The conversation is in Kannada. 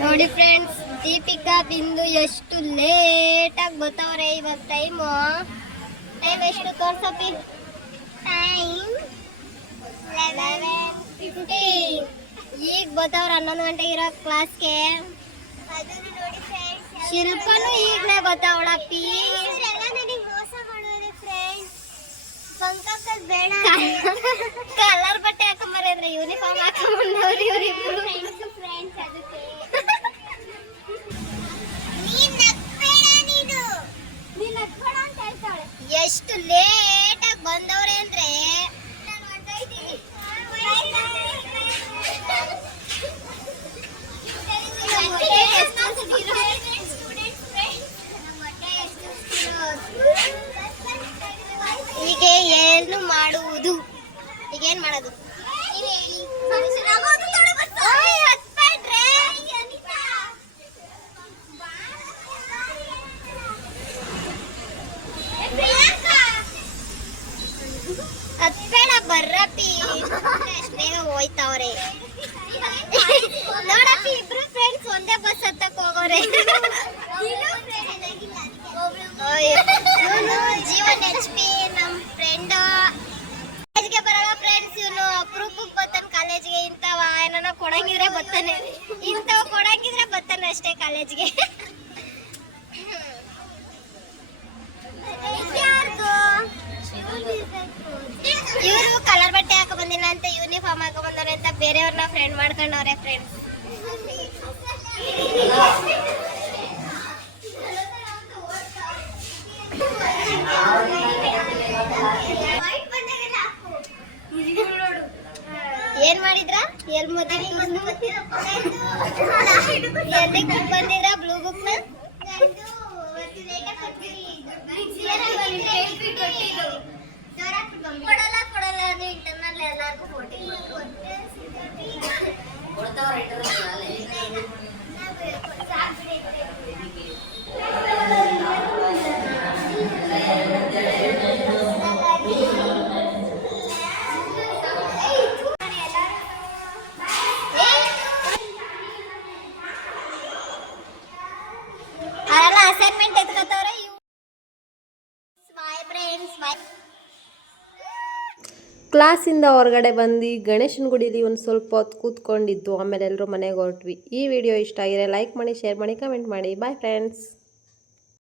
ನೋಡಿ ಫ್ರೆಂಡ್ಸ್, ದೀಪಿಕಾ ಬಿಂದು ಎಷ್ಟು ಲೇಟಾಗಿ ಬರ್ತಾವ್ರೆ. ಇವಾಗ ಟೈಮ್ ಎಷ್ಟು ತೋರ್ಸಪ್ಪಿ? ಟೈಮ್ 11:15. ಈಗ ಬರ್ತಾವ್ರ 11 ಗಂಟೆಗೆ ಇರೋ ಕ್ಲಾಸ್ಗೆ. ಶಿಲ್ಪನು ಈಗಲೇ ಬರ್ತಾವಳಪ್ಪಿ. ಕಲರ್ ಬಟ್ಟೆ ಹಾಕೊಂಬರಿ ಅಂದ್ರೆ ಯೂನಿಫಾರ್ಮ್ ಹಾಕೊಂಡ್ಬಂದವ್ರಿ ಇವರಿಬ್ರು. ಎಷ್ಟು ಲೇಟಾಗಿ ಬಂದವ್ರೆ ಅಂದ್ರೆ ಈಗ ಏನು ಮಾಡುವುದು? ಈಗ ಏನ್ ಮಾಡೋದು? ಹತ್ಬೇಡ ಬರ್ರಪ್ಪಿ, ಬೇಗ ಹೋಯ್ತಾವ್ರೆ. ನೋಡಪ್ಪಿ, ಇಬ್ರು ಫ್ರೆಂಡ್ಸ್ ಒಂದೇ ಬಸ್ ಹತ್ತಕ್ ಹೋಗೋರೆ. ಜೀವನ್ HP ನಮ್ ಫ್ರೆಂಡ್ ಕಾಲೇಜ್ಗೆ ಬರಲ್ಲ ಫ್ರೆಂಡ್ಸ್. ಇವನು ಅಪರೂಪಕ್ಕೆ ಬರ್ತಾನೆ ಕಾಲೇಜ್ಗೆ. ಇಂಥವ ಏನೋ ಕೊಡಂಗಿದ್ರೆ ಬರ್ತಾನೆ, ಇಂಥವ ಕೊಡಂಗಿದ್ರೆ ಬರ್ತಾನೆ ಅಷ್ಟೇ ಕಾಲೇಜ್ಗೆ. ಇವರು ಕಲರ್ ಬಟ್ಟೆ ಹಾಕ ಬಂದಿಲ್ಲ ಅಂತ, ಯೂನಿಫಾರ್ಮ್ ಹಾಕ ಬಂದವ್ರೆ ಅಂತ ಬೇರೆಯವ್ರನ್ನ ಫ್ರೆಂಡ್ ಮಾಡ್ಕೊಂಡವ್ರೆ ಫ್ರೆಂಡ್ಸ್. ಏನ್ ಮಾಡಿದ್ರ? ಎಲ್ ಎಲ್ಲಿಗೆ ಬಂದಿದ್ರ? ಬ್ಲೂ ಬುಕ್ ನ ಕೊಡಲ್ಲ ಅದು ಇಂಟರ್ನಲ್ ಎಲ್ಲಾರ್ಗು ಅಸೈನ್ಮೆಂಟ್ ಎತ್ಕೋತವ್ರೆ. ಕ್ಲಾಸಿಂದ ಹೊರಗಡೆ ಬಂದು ಗಣೇಶನ ಗುಡಿಲಿ ಒಂದು ಸ್ವಲ್ಪ ಹೊತ್ತು ಕೂತ್ಕೊಂಡಿದ್ದು, ಆಮೇಲೆ ಎಲ್ಲರೂ ಮನೆಗೆ ಹೊರಟ್ವಿ. ಈ ವಿಡಿಯೋ ಇಷ್ಟ ಆಗಿದ್ರೆ ಲೈಕ್ ಮಾಡಿ, ಶೇರ್ ಮಾಡಿ, ಕಮೆಂಟ್ ಮಾಡಿ. Bye friends.